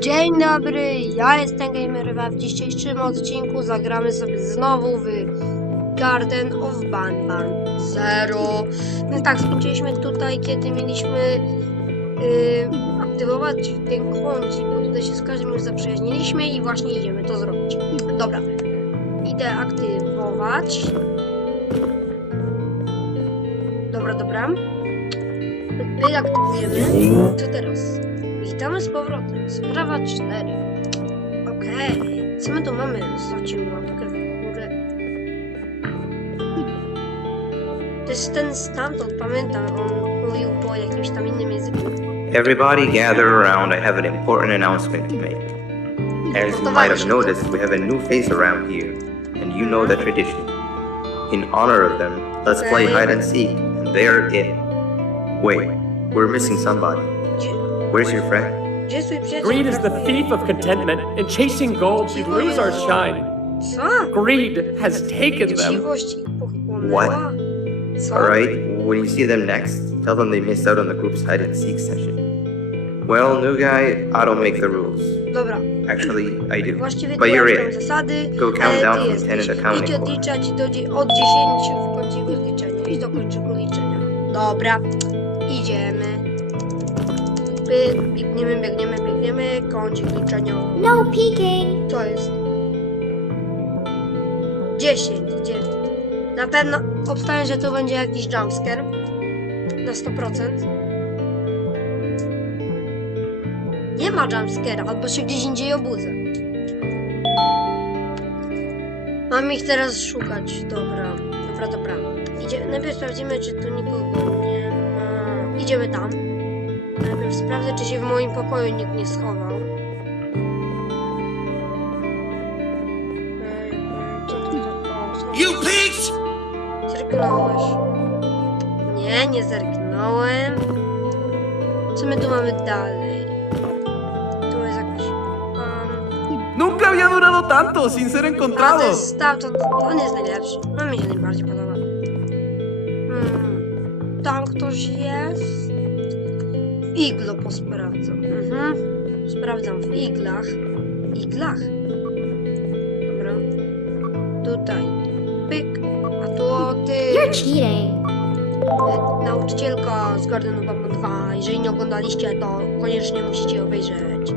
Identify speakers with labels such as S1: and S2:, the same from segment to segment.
S1: Dzień dobry, ja jestem Gamerywa. W dzisiejszym odcinku zagramy sobie znowu w Garden of Banban Zero. No tak, skończyliśmy tutaj, kiedy mieliśmy yy, aktywować ten kącik, bo tutaj się z każdym już zaprzyjaźniliśmy i właśnie idziemy to zrobić. Dobra, idę aktywować. Dobra, dobra. Wyaktywujemy. Co teraz? Witamy z powrotem. Sprawa 4. Okej. Co my tu mamy? Łapkę w górę. To jest ten stamtąd, pamiętam. On mówił po jakimś tam innym języku.
S2: Everybody gather around, I have an important announcement to make. As you might have noticed, we have a new face around here, and you know the tradition. In honor of them, let's play hide and seek, and they're it. Wait, we're missing somebody.
S1: Gdzie,
S2: Where's your friend?
S1: gdzie jest twój przyjaciel?
S3: Greed is the thief of contentment. In chasing gold, we lose our shine.
S1: Co?
S3: Greed has taken them.
S1: Chciwość ich pochłonęła? Co?
S2: Alright, when you see them next, tell them they missed out on the group's hide and seek session. Well, new guy, I don't make the rules. Actually, I do. But you're
S1: mam
S2: it. Go count down
S1: ty
S2: from 10 and accounting
S1: Idź
S2: clock.
S1: odliczać do, dzie- od 10 w kąciku liczenia. Idź do kończyku liczenia. Dobra, idziemy. Pyk, biegniemy, biegniemy, biegniemy. Kącik liczenia.
S4: No peeking.
S1: To jest 10, 9. Na pewno obstawiam, że to będzie jakiś jumpscare. Na 100%. Nie ma jumpscare'a, albo się gdzieś indziej obudzę. Mam ich teraz szukać. Dobra, dobra, dobra. Idzie, najpierw sprawdzimy, czy tu nikogo nie ma. Idziemy tam. Najpierw sprawdzę, czy się w moim pokoju nikt nie schował.
S5: You pigs!
S1: Zerknąłeś. Nie, nie zerknąłem. Co my tu mamy dalej? Tu jest jakiś pan.
S5: Nunca había durado tanto sin ser
S1: A to
S5: encontrado.
S1: jest stamtąd. On jest najlepszy. On mi się najbardziej podoba. Hmm. Tam ktoś jest? Iglo posprawdzam. Mhm. Sprawdzam w iglach. Iglach. Dobra. Tutaj. Pyk. A tu o ty.
S4: You're cheating.
S1: Nauczycielka z Garden of Batman 2. Jeżeli nie oglądaliście, to koniecznie musicie obejrzeć.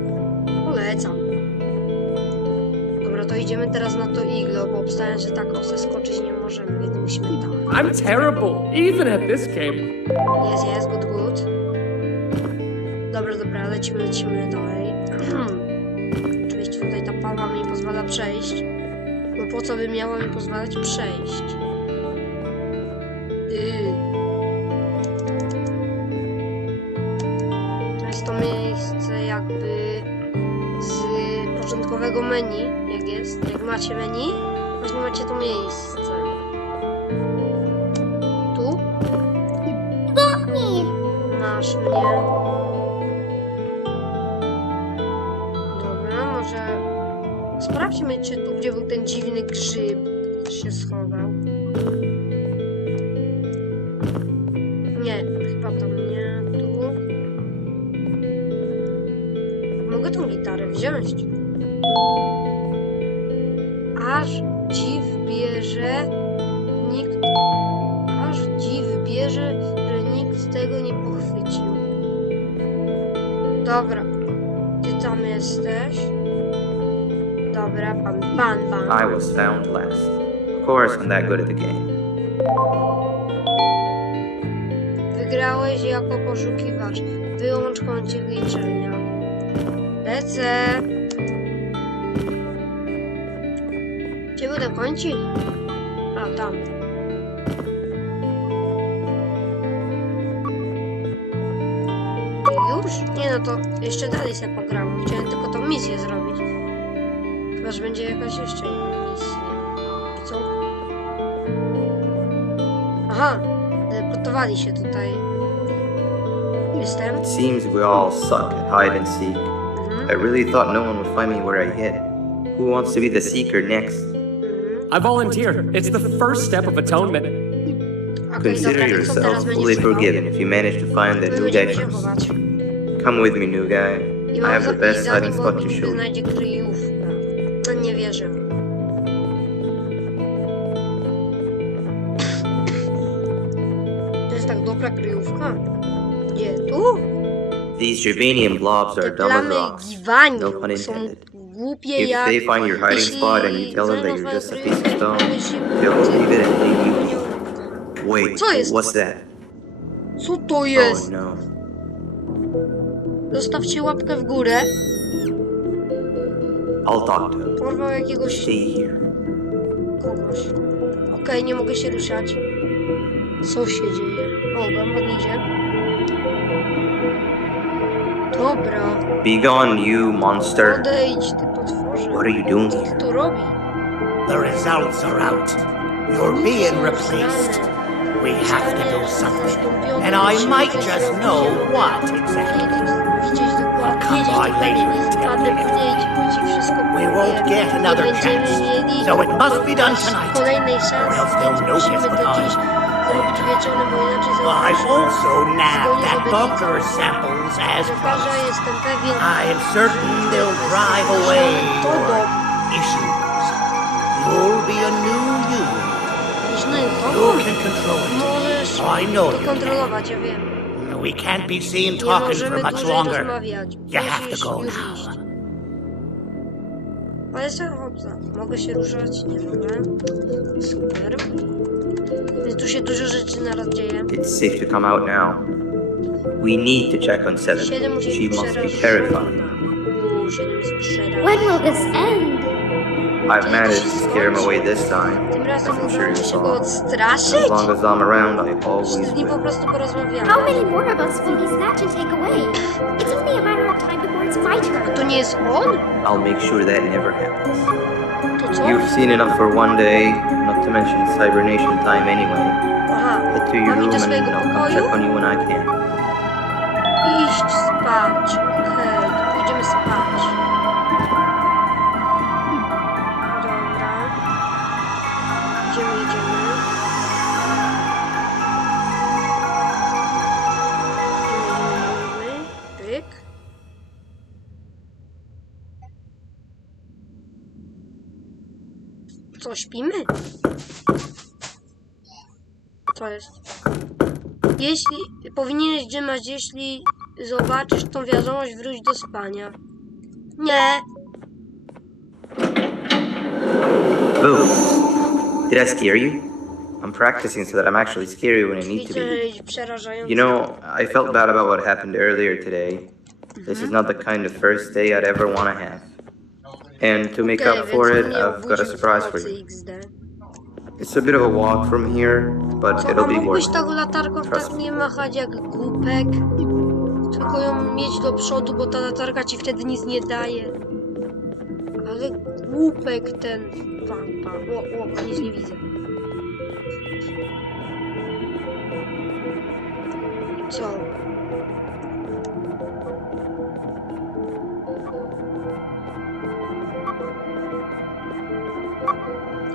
S1: Polecam. Dobra, to idziemy teraz na to iglo, bo obstawiam, że tak osę skoczyć nie możemy, więc musimy tak.
S3: I'm terrible, even at this game.
S1: Jest, jest, good, good. Dobra, dobra, lecimy, lecimy dalej. Oczywiście tutaj ta palma mi pozwala przejść. Bo po co by miała mi pozwalać przejść? Yy. To jest to miejsce jakby z początkowego menu, jak jest, jak macie menu, właśnie macie to miejsce. Tu
S4: Me.
S1: Masz mnie. Może sprawdźmy, czy tu, gdzie był ten dziwny grzyb, się schował. Nie, chyba tam nie. Tu. Mogę tą gitarę wziąć. Aż dziw bierze nikt Aż dziw bierze, że nikt tego nie pochwycił. Dobra. Ty tam jesteś? Dobra, pan, pan, pan.
S2: I was found last. Of course, I'm that good at the game.
S1: Wygrałeś jako poszukiwacz. Wyłącz kącik liczenia. Lecę. Gdzie był ten kącik? A, tam. Już? Nie no to jeszcze dalej sobie pogram. Chciałem tylko tą misję zrobić. Chyba, że będzie jakaś jeszcze misja. Co? Aha! Teleportowali się tutaj. Jestem.
S2: It seems we all suck at hide and seek.
S1: Mhm.
S2: I really thought no one would find me where I hid. Who wants to be the seeker next?
S3: I volunteer. It's the first step of atonement.
S1: Okej,
S2: Consider
S1: dobra, to co
S2: yourself
S1: będzie
S2: fully
S1: trzeba?
S2: forgiven if you manage to find the
S1: My
S2: new
S1: będziemy
S2: guy
S1: się
S2: first.
S1: chować.
S2: Come with me, new guy.
S1: I
S2: I
S1: mam
S2: have
S1: za,
S2: the best
S1: i za
S2: hiding spot to
S1: niby
S2: show.
S1: znajdzie kryjówkę. Nie wierzę. To jest tak dobra kryjówka? Gdzie? Tu?
S2: These Juvenian blobs
S1: Te
S2: are dumb as
S1: plamy
S2: rocks. No pun
S1: są
S2: intended.
S1: głupie
S2: If
S1: jak...
S2: they find your hiding
S1: jeśli
S2: spot and you tell them that you're just a piece of stone, they'll believe it and leave you. Wait,
S1: Co jest?
S2: what's that?
S1: Co to
S2: Oh
S1: jest?
S2: no.
S1: Zostawcie łapkę w górę.
S2: I'll talk to him.
S1: Porwał jakiegoś
S2: Stay here.
S1: kogoś. Okej, nie mogę się ruszać. Co się dzieje? O, Gambon idzie. Dobra.
S2: Be gone, you monster.
S1: Odejdź, ty potworze.
S2: What are you doing
S1: Co
S2: here?
S1: tu robi?
S6: The results are out. You're being replaced. We have to do something. And I might just know what exactly. By
S1: dokładnie.
S6: later,
S1: Wpadnę
S6: Ted.
S1: później i ci wszystko
S6: We won't get
S1: Nie
S6: another chance.
S1: mieli
S6: So it must be done tonight.
S1: Kolejnej szansy. Musimy to dziś
S6: I-
S1: zrobić wieczorem, bo inaczej zauważymy.
S6: also nabbed that bunker samples as promised. I am certain they'll drive away issues. You'll be a new you. You can control it. I know you can.
S1: Kontrolować, ja wiem.
S6: We can't be seen talking for much longer.
S1: rozmawiać.
S6: You have to go now.
S1: Ale co, chłopca, mogę się ruszać? Nie mogę. Super. Więc tu się dużo rzeczy naraz dzieje.
S2: It's safe to come out now. We need to check on Seven. She must be terrified.
S4: When will this end?
S2: I've managed to scare him away this time.
S1: Tym razem
S2: As I'm sure
S1: udało
S2: you
S1: mi się
S2: saw. As
S1: odstraszyć?
S2: long as I'm around, I always
S1: Z nim po
S2: will.
S1: prostu porozmawiamy.
S4: How many more of us will he snatch and take away? It's only a matter of time before it's my turn.
S1: To nie jest on?
S2: I'll make sure that never happens.
S1: To co?
S2: You've seen enough for one day, not to mention it's hibernation time anyway.
S1: Aha.
S2: Head to your
S1: Mam
S2: room
S1: do
S2: and
S1: swojego
S2: I'll come
S1: pokoju?
S2: check on you when I can.
S1: Iść spać. Okej, pójdziemy spać. Pyk. Co, śpimy? Co jest? Jeśli powinieneś drzemać, jeśli zobaczysz tą wiadomość, wróć do spania. Nie.
S2: Boo! Did I scare you? Practicing so that I'm actually scary when I need to be. You know, I felt bad about what happened earlier today. This is not the kind of first day I'd ever want to have. And to make up for it, I've got a surprise for you. It's a bit of a walk from here, but it'll be worth it.
S1: latarką
S2: Trust
S1: tak nie machać jak głupek? Tylko ją mieć do przodu, bo ta latarka ci wtedy nic nie daje. Ale głupek ten... Wampa. O, o, nic nie widzę. Co?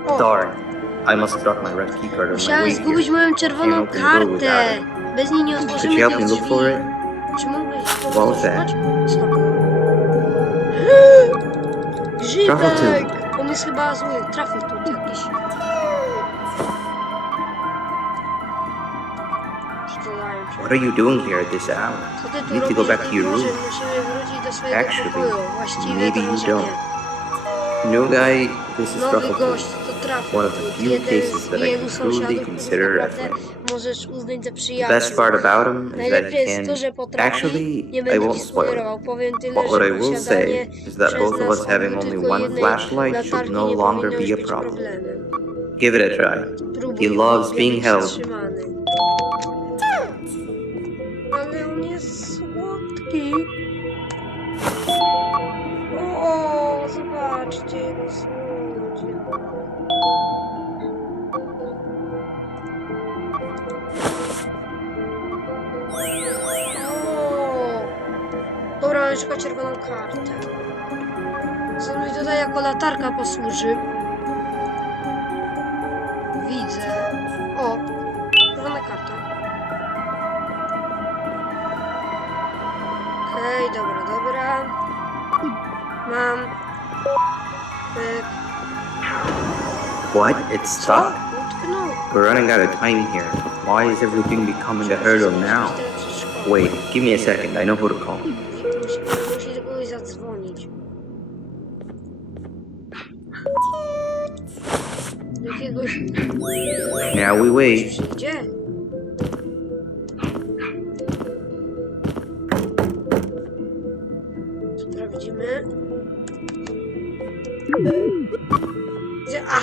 S1: O, oh.
S2: Darn. I must have dropped my red key card on my way
S1: zgubić
S2: here.
S1: moją czerwoną
S2: Can't open the door
S1: kartę. Bez niej nie
S2: Could
S1: otworzymy
S2: you help
S1: tych
S2: me look for it?
S1: Czy mógłbyś
S2: What was that?
S1: szukać? Co?
S2: Trafił
S1: Grzybek! On jest chyba zły. Trafił tu jakiś.
S2: What are you doing here at this hour? You need to go back to your room. Actually, maybe you don't.
S1: You
S2: know, guy, this is
S1: probably
S2: one of the few cases that I can truly consider a friend. The best part about him is that he can... Actually, I won't spoil it. But what I will say is that both of us having only one flashlight should no longer be a problem. Give it a try. He loves being held.
S1: Słodki. O, zobaczcie, jego słodzie. Dobra, mam szukać czerwoną kartę. Co mi tutaj jako latarka posłuży? Okej, dobra, dobra. Mam. Pyk.
S2: What? It's stuck?
S1: Utknął.
S2: We're running out of time here. Why is everything becoming a hurdle now? Wait, give me a second. I know who to call.
S1: Musi, musi do kogoś zadzwonić. Jakiegoś
S2: Now we wait.
S1: przyjdzie.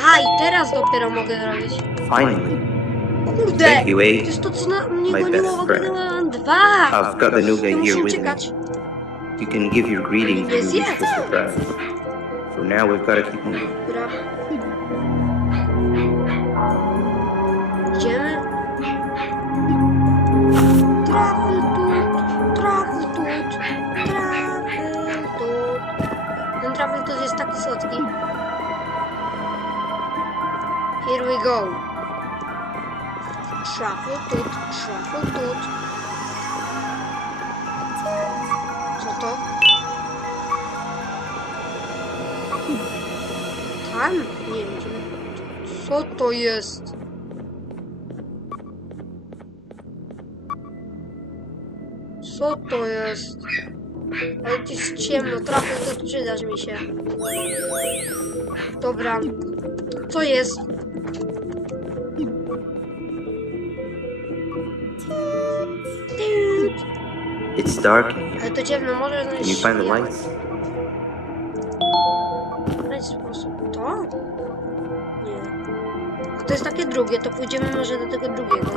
S1: Aha, i teraz dopiero mogę zrobić.
S2: Finally.
S1: O kurde!
S2: Thank you,
S1: To
S2: Abe.
S1: jest to, co na mnie
S2: My
S1: goniło
S2: best
S1: w
S2: friend.
S1: Ogniwan 2!
S2: I've got the new guy here with me.
S1: uciekać.
S2: You can give your greetings when
S1: Yes,
S2: reach
S1: yes.
S2: surprise. For now, we've got to keep moving.
S1: Dobra. Idziemy. Travel tut, travel tut, travel tut. Ten travel tut jest taki słodki. Here we go. Travel tut, travel tut. Co to? Tam? Nie wiem. Co to jest? Co to jest? Ale to jest ciemno, trafię, to przydasz mi się. Dobra. Co jest?
S2: Dark in here.
S1: Ale to ciemno, może
S2: Can you
S1: znaleźć
S2: find the
S1: światło.
S2: lights?
S1: Sposób. To? Nie. A to jest takie drugie, to pójdziemy może do tego drugiego.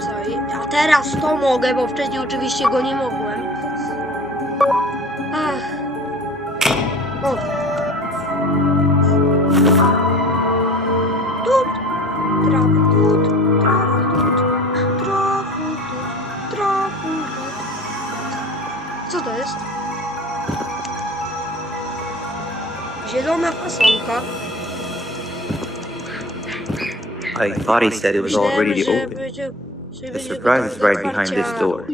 S1: Co? i- A teraz to mogę, bo wcześniej oczywiście go nie mogłem. Ach. O. Zielona fasonka.
S2: I thought he said it was all ready to open.
S1: że będzie- że
S2: The surprise is right behind this door.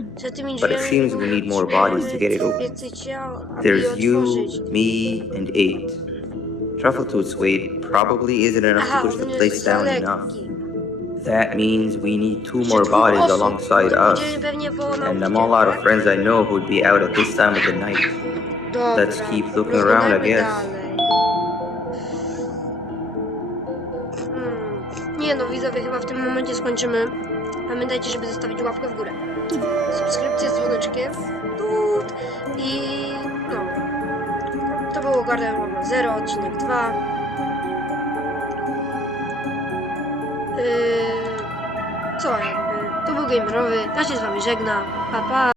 S2: But it seems we need more bodies to get it open.
S1: Więcej ciał, aby
S2: There's you, me, and eight. Truffletooth's weight probably isn't enough to push the place down enough. That means we need two more bodies alongside us.
S1: będziemy pewnie po
S2: And I'm all out of friends I know who'd be out at this time of the night. Let's keep looking around, I guess.
S1: Nie no, widzowie, chyba w tym momencie skończymy. Pamiętajcie, żeby zostawić łapkę w górę. Subskrypcję z dzwoneczkiem. Tut. I no. To było Warfare 0, odcinek 2. Yy, co? To był gamerowy. Ja się z wami żegnam. Pa pa.